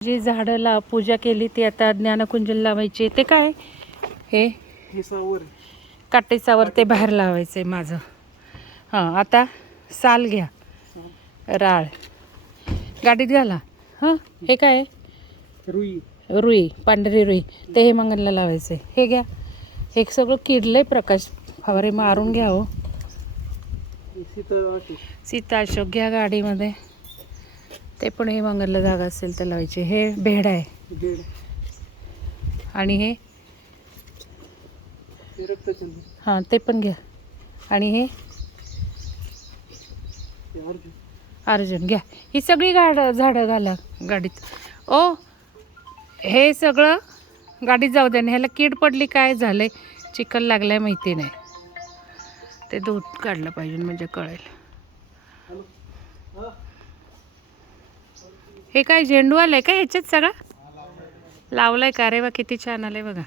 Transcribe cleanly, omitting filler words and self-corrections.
जी झाडं पूजा केली ती आता ज्ञानकुंजला लावायची. ते काय हे काटेसावर ते बाहेर लावायचं आहे माझं. हां आता साल घ्या, राळ गाडीत घाला. हां हे काय रुई, रुई पांढरी रुई ते हे मंगलला लावायचं आहे. हे घ्या, हे सगळं किडलंय प्रकाश फवारे मारून घ्या. हो सीता अशोक घ्या गाडीमध्ये. ते पण हे मंगलला जागा असेल तर लावायचे. हे भेड आहे आणि हे हां ते पण घ्या. आणि हे अर्जुन घ्या. ही सगळी झाडं घाला गाडीत. ओ हे सगळं गाडीत जाऊ द्या. ह्याला कीड पडली काय झालंय, चिखल लागलाय माहिती नाही. ते दूध काढलं पाहिजे म्हणजे कळेल. हे काय झेंडू आलाय का ह्याच्यात सगळा लावलाय का? रे वा किती छान आलंय बघा.